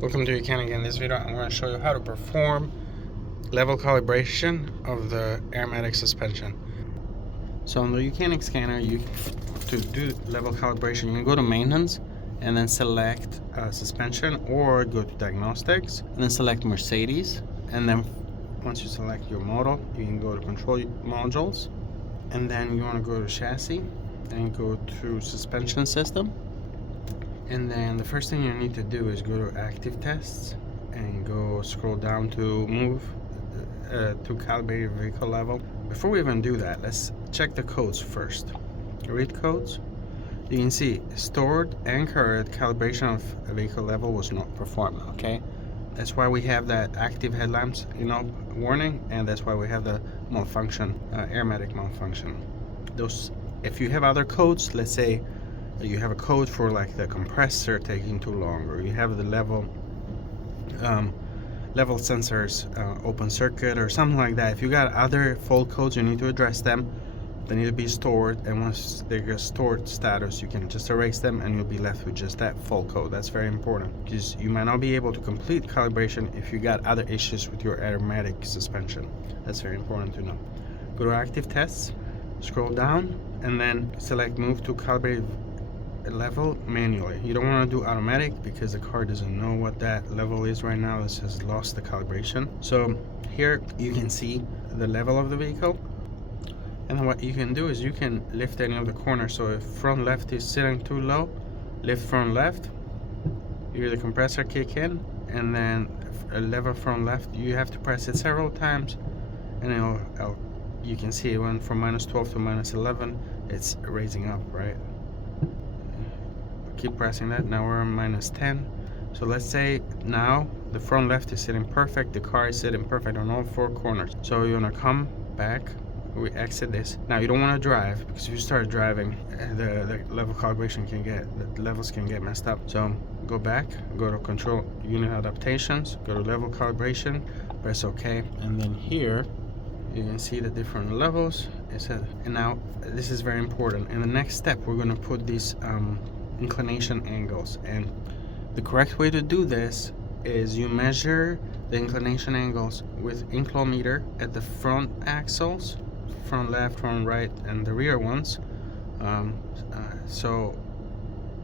Welcome to YOUCANIC. In this video, I'm going to show you how to perform level calibration of the AIRMATIC suspension. So on the YOUCANIC scanner, to do level calibration, you can go to maintenance and then select suspension, or go to diagnostics and then select Mercedes. And then once you select your model, you can go to control modules, and then you want to go to chassis and go to suspension system. And then the first thing you need to do is go to active tests and go scroll down to move to calibrate vehicle level. Before we even do that, let's check the codes first. Read codes. You can see stored and current calibration of a vehicle level was not performed. Okay, that's why we have that active headlamps warning, and that's why we have the malfunction, AIRMATIC malfunction. Those, if you have other codes, let's say you have a code for like the compressor taking too long, or you have the level sensors open circuit or something like that. If you got other fault codes, you need to address them. They need to be stored, and once they get stored status, you can just erase them and you'll be left with just that fault code. That's very important, because you might not be able to complete calibration if you got other issues with your AIRMATIC suspension. That's very important to know. Go to active tests, scroll down, and then select move to calibrate level manually. You don't want to do automatic because the car doesn't know what that level is right now. This has lost the calibration. So here you can see the level of the vehicle, and then what you can do is you can lift any of the corners. So if front left is sitting too low, lift front left, you hear the compressor kick in, and then a lever front left, you have to press it several times, and you can see it went from -12 to -11. It's raising up, right? Keep pressing that. Now we're on -10. So let's say now the front left is sitting perfect, the car is sitting perfect on all four corners. So you're gonna come back, we exit this. Now you don't want to drive, because if you start driving, the level calibration the levels can get messed up. So go back, go to control unit adaptations, go to level calibration, press OK, and then here you can see the different levels. And now this is very important. In the next step, we're going to put these inclination angles, and the correct way to do this is you measure the inclination angles with inclometer at the front axles, front left, front right, and the rear ones. So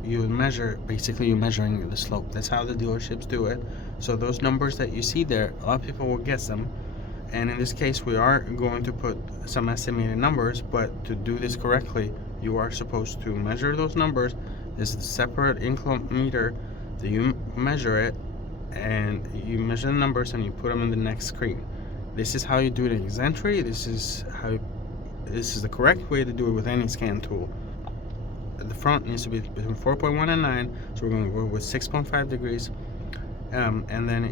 you measure, basically you're measuring the slope. That's how the dealerships do it. So those numbers that you see there, a lot of people will guess them, and in this case we are going to put some estimated numbers. But to do this correctly, you are supposed to measure those numbers. There's a separate inclometer that you measure it, and you measure the numbers and you put them in the next screen. This is how you do it in Xentry. This is the correct way to do it with any scan tool. The front needs to be between 4.1 and 9, so we're going to go with 6.5 degrees. And then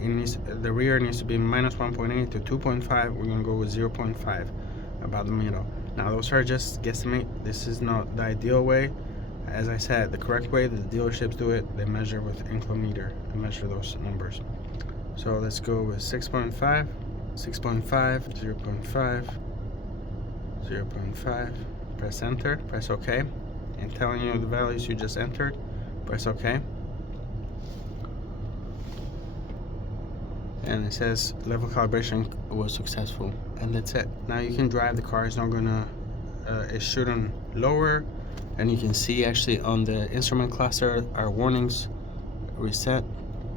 the rear needs to be -1.8 to 2.5. We're going to go with 0.5, about the middle. Now those are just guesstimate. This is not the ideal way. As I said, the correct way that the dealerships do it, they measure with inclometer and measure those numbers. So let's go with 6.5, 6.5, 0.5, 0.5. Press enter, press OK, and telling you the values you just entered. Press OK, and it says level calibration was successful, and that's it. Now you can drive. The car is not gonna it shouldn't lower. And you can see actually on the instrument cluster, our warnings reset.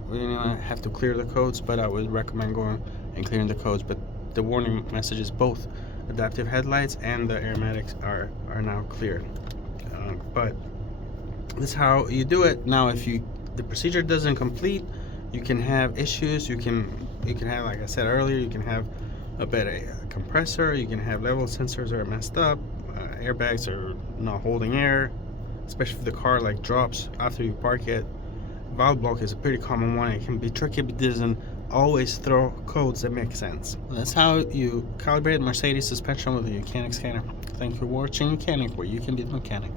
We don't have to clear the codes, but I would recommend going and clearing the codes. But the warning messages, both adaptive headlights and the AIRMATICs, are now cleared. But this is how you do it. Now, if the procedure doesn't complete, you can have issues. You can have, like I said earlier, you can have a bad compressor. You can have level sensors that are messed up. Airbags are not holding air, especially if the car like drops after you park it. Valve block is a pretty common one. It can be tricky, but it doesn't always throw codes that make sense. That's how you calibrate Mercedes suspension with a YOUCANIC scanner. Thank you for watching YOUCANIC, where you can be the mechanic.